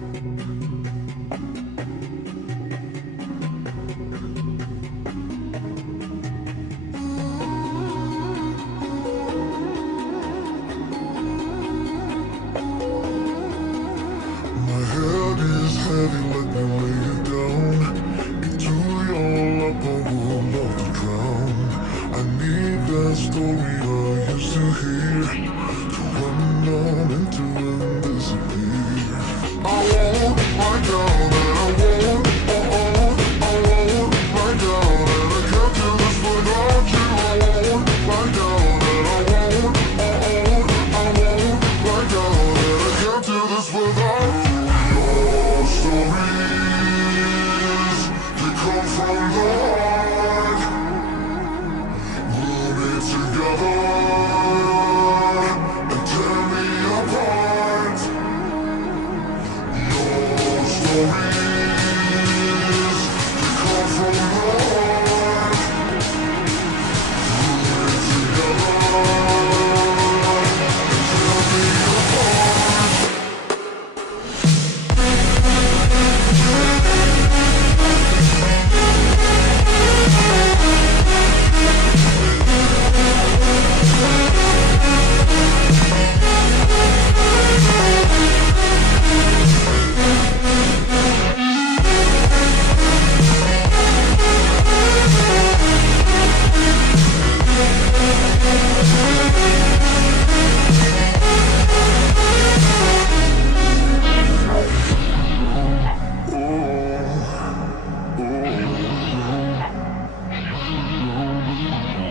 My head is heavy, let me lay it down. Get to all up, I will love to drown. I need that story I used to hear, to run on into and disappear. I won't lie down and I won't, I won't lie down and I can't do this without you. I won't lie down and I won't, I won't lie down and I can't do this without you. Stories, they come from the heart. Rule me together and tear me apart. Your stories, they come from the heart. Rule me together and tear me apart.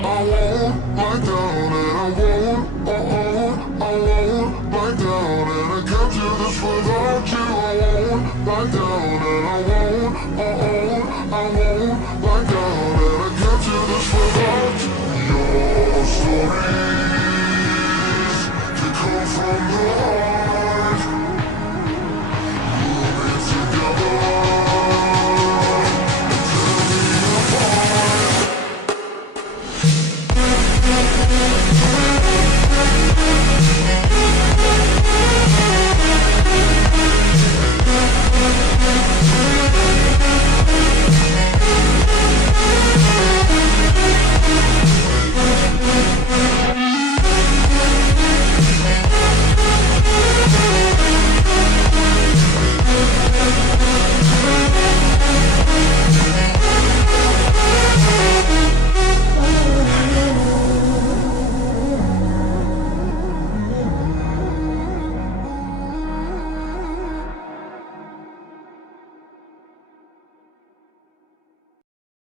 I won't lie down and I won't, I won't lie down and I can't do this without you. I won't lie down and I won't, I won't lie down and I can't do this without you. Your stories, they come from the heart.